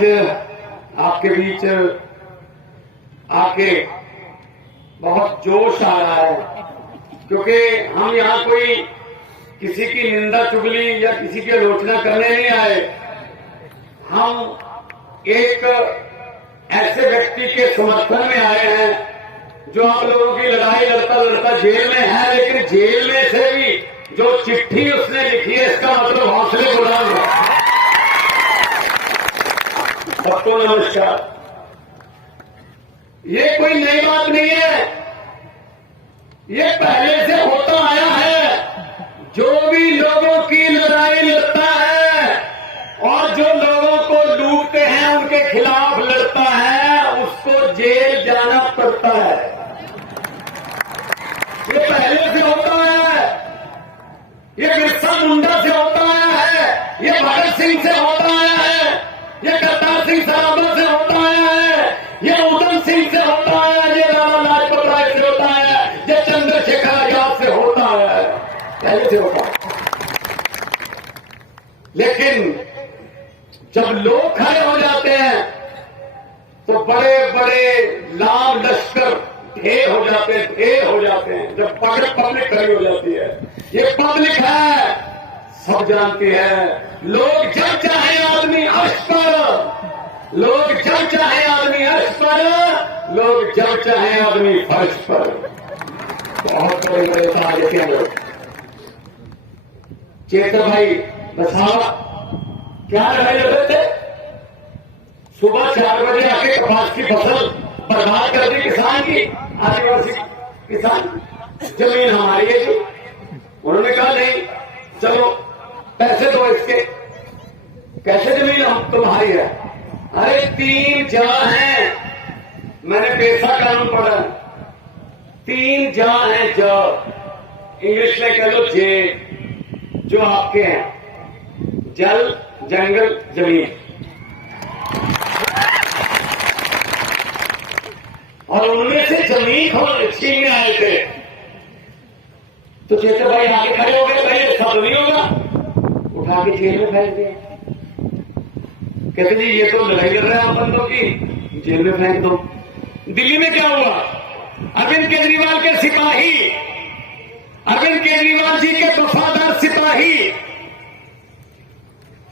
आज आपके बीच आके बहुत जोश आ रहा है, क्योंकि हम यहाँ कोई किसी की निंदा चुगली या किसी की आलोचना करने नहीं आए। हम एक ऐसे व्यक्ति के समर्थन में आए हैं जो आप लोगों की लड़ाई लड़ता लड़ता जेल में है, लेकिन जेल में से भी जो चिट्ठी उसने लिखी है, इसका मतलब हौसले बुलंद है। सबको नमस्कार। ये कोई नई बात नहीं है, ये पहले से होता आया है। जो भी लोगों की लड़ाई लड़ता है और जो लोगों को लूटते हैं उनके खिलाफ लड़ता है, उसको जेल जाना पड़ता है। ये पहले से होता है, ये बिरसा मुंडा से होता आया है, ये भगत सिंह से होता आया है, ये करतार सिंह सराभा से होता आया है, ये उधम सिंह से होता आया है, ये लाला लाजपत राय से होता आया है, ये चंद्रशेखर आजाद से होता आया है, पहले से होता है। लेकिन जब लोग खड़े हो जाते हैं तो बड़े बड़े लाभ लश्कर ढेर हो जाते हैं। जब पब्लिक खड़ी हो जाती है, ये पब्लिक है, सब जानती है। लोग जब चाहे आदमी अर्श पर, लोग जब चाहे आदमी अर्श पर, लोग जब चाहे आदमी फर्श पर। बहुत बड़े बड़े तारीख के लोग। चेतर भाई बसावा क्या लड़ाई लड़ रहे थे? सुबह 4 बजे आके कपास की फसल बर्बाद कर दी किसान की, आदिवासी किसान। जमीन हमारी है जी। उन्होंने कहा नहीं, चलो पैसे दो इसके। कैसे जमीन हम तुम्हारी है? अरे 3 जा हैं, मैंने पेशा कानून पढ़ा। 3 जा हैं, जा इंग्लिश में कह लो जे, जो आपके हैं, जल, जंगल, जमीन। और उनमें से जमीन को छीनने आए थे। तो चेतर भाई आगे खड़े हो गए, भाई सब नहीं होगा, उठा के जेल में फेंक दिया। कहते जी ये तो लड़ाई लड़ रहे हैं आप बंदों की, जेल में फेंक दो। दिल्ली में क्या हुआ? अरविंद केजरीवाल के सिपाही, अरविंद केजरीवाल जी के वफादार सिपाही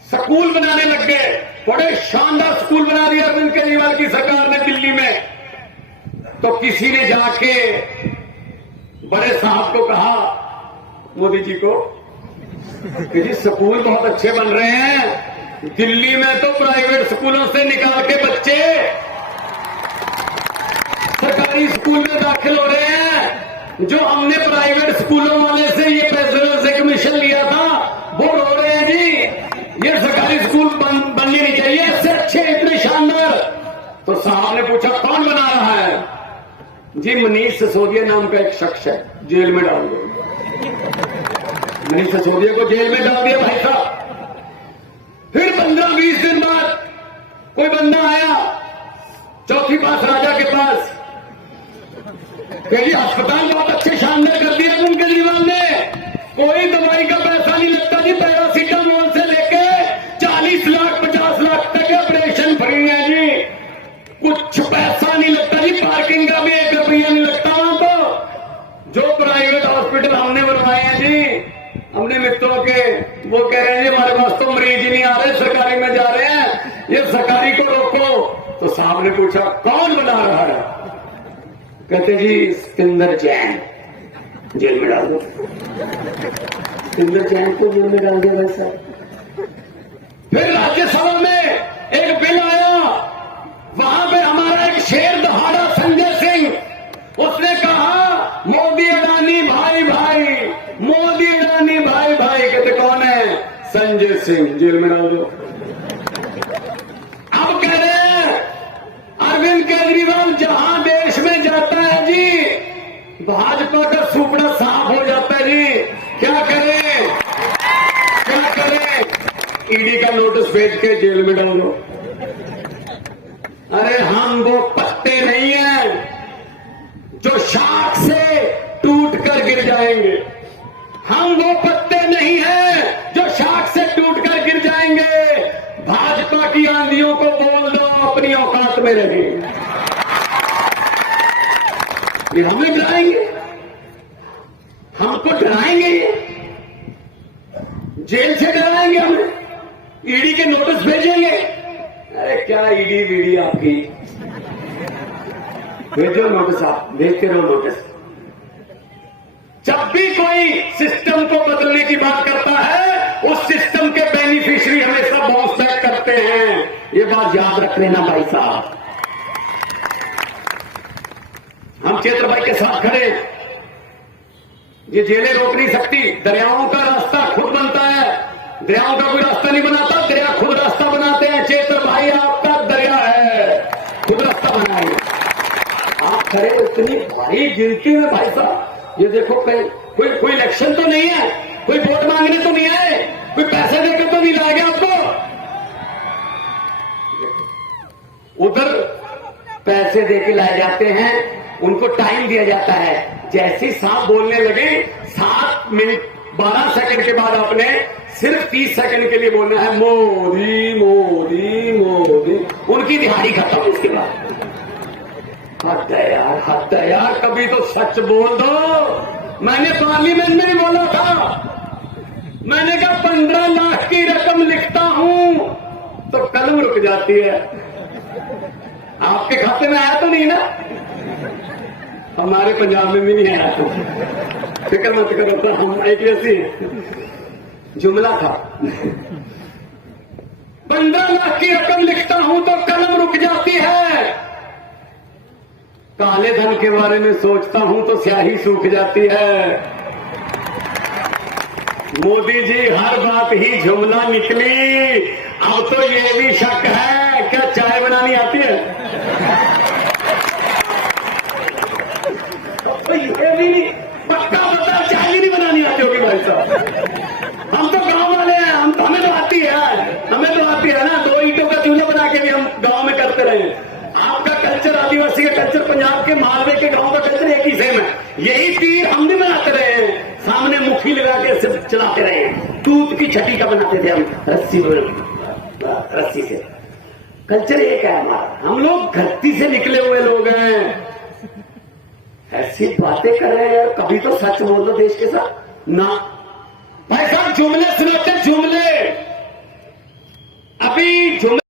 स्कूल बनाने लग गए। बड़े शानदार स्कूल बना दिया अरविंद केजरीवाल की सरकार ने दिल्ली में। तो किसी ने जाके बड़े साहब को कहा, मोदी जी को, कि जी स्कूल बहुत अच्छे बन रहे हैं, दिल्ली में तो प्राइवेट स्कूलों से निकाल के बच्चे सरकारी स्कूल में दाखिल हो रहे हैं। जो हमने प्राइवेट स्कूलों वाले से ये पैसे से कमीशन लिया था, वो रो रहे हैं जी ये सरकारी स्कूल बनने नहीं चाहिए, इससे अच्छे, इतने शानदार। तो साहब ने पूछा कौन बना रहा है? जी मनीष सिसोदिया नाम का एक शख्स है, जेल में डाल दो। मनीष सिसोदिया को जेल में डाल दिया भाई साहब। फिर 15-20 दिन बाद कोई बंदा आया चौथी पास राजा के पास, कहिए अस्पताल बहुत अच्छे शानदार कर दिया अरविंद केजरीवाल ने, कोई दवाई का पैसा नहीं लगता जी, पैरासीटामोल से लेके 40 लाख 50 लाख तक ऑपरेशन फ्री है जी, कुछ पैसा नहीं लगता जी, पार्किंग का भी 1 रुपया नहीं लगता वहां तो। जो प्राइवेट हॉस्पिटल हमने बनवाए हैं जी, हमने मित्रों के, वो कह रहे हैं जी हमारे पास तो मरीज ही नहीं आ रहे, सरकारी में जा रहे हैं, ये सरकारी को रोको। तो साहब ने पूछा कौन बना रहा है? कहते जी सिकंदर जैन, जेल में डाल दो। सिकंदर जैन को जेल में डाल दिया भाई साहब। फिर राज्यसभा में एक बिल आया, वहां पे हमारा एक शेर दहाड़ा संजय सिंह, उसने कहा मोदी अडानी भाई भाई, मोदी अडानी भाई भाई। कहते कौन है? संजय सिंह, जेल में डाल दो। अब कह रहे हैं अरविंद केजरीवाल जहां देश में जाता है जी, भाजपा का सुपड़ा साफ हो जाता है जी। क्या करें, क्या करें? ईडी का नोटिस भेज के जेल में डाल दो। अरे हम वो पत्ते नहीं हैं जो शाख से टूट कर गिर जाएंगे, हम वो पत्ते नहीं हैं जो शाख से टूट कर गिर जाएंगे। भाजपा की आंधियों को बोल अपनी औकात में रहे। ये हमें डराएंगे, हमको डराएंगे, ये जेल से डराएंगे, हमें ईडी के नोटिस भेजेंगे। अरे क्या ईडी वीडी आपकी, भेजो नोटिस, आप भेजते रहो नोटिस। जब भी कोई सिस्टम को बदलने की बात करता है, उस सिस्टम के बेनिफिशियरी हमेशा बाउंस बैक करते हैं। ये बात याद रख लेना भाई साहब। हम क्षेत्र भाई के साथ खड़े। ये जेलें रोक नहीं सकती, दरियाओं का रास्ता खुद बनता है। दरियाओं का कोई रास्ता नहीं बनाता, दरिया खुद रास्ता बनाते हैं। क्षेत्र भाई आपका दरिया है, खुद रास्ता बनाए। आप खड़े इतनी भारी गिनती में भाई साहब, ये देखो कोई इलेक्शन तो नहीं है, कोई वोट मांगने तो नहीं आए, कोई पैसे देकर तो नहीं लाया गया आपको। उधर पैसे देके लाए जाते हैं, उनको टाइम दिया जाता है। जैसे ही सांप बोलने लगे 7 मिनट 12 सेकंड के बाद आपने सिर्फ 30 सेकंड के लिए बोलना है मोदी मोदी मोदी, उनकी दिहाड़ी खत्म। इसके बाद हद है यार, कभी तो सच बोल दो। मैंने पार्लियामेंट में भी बोला था, मैंने कहा 15 लाख की रकम लिखता हूं तो कलम रुक जाती है। आपके खाते में आया तो नहीं ना? हमारे पंजाब में भी नहीं आया, फिक्र मत करो, हम एक जैसी जुमला था। 15 लाख की रकम लिखता हूं तो कलम रुक जाती है। काले धन के बारे में सोचता हूं तो स्याही सूख जाती है। मोदी जी हर बात ही जुमला निकली। अब तो ये भी शक है, क्या चाय बनानी आती है? तो ये भी नहीं पक्का पता, चाय भी नहीं बनानी आती होगी भाई साहब। हम तो गांव वाले हैं, हमें तो आती है ना। 2 ईंटों का चूल्हा बना के भी हम गांव में करते रहे। आपका कल्चर, आदिवासी का कल्चर, पंजाब के मालवे के गांव का कल्चर एक ही सेम है। यही तीर हम भी बनाते रहे हैं, सामने मुखी लगा के चलाते रहे हैं। दूध की छठी का बनाते थे हम, रस्सी से। कल्चर एक है हमारा, हम लोग धरती से निकले हुए लोग हैं। ऐसी बातें कर रहे हैं यार, कभी तो सच बोल दो देश के साथ ना। भाई साहब जुमले सुनाते, जुमले अभी जुमले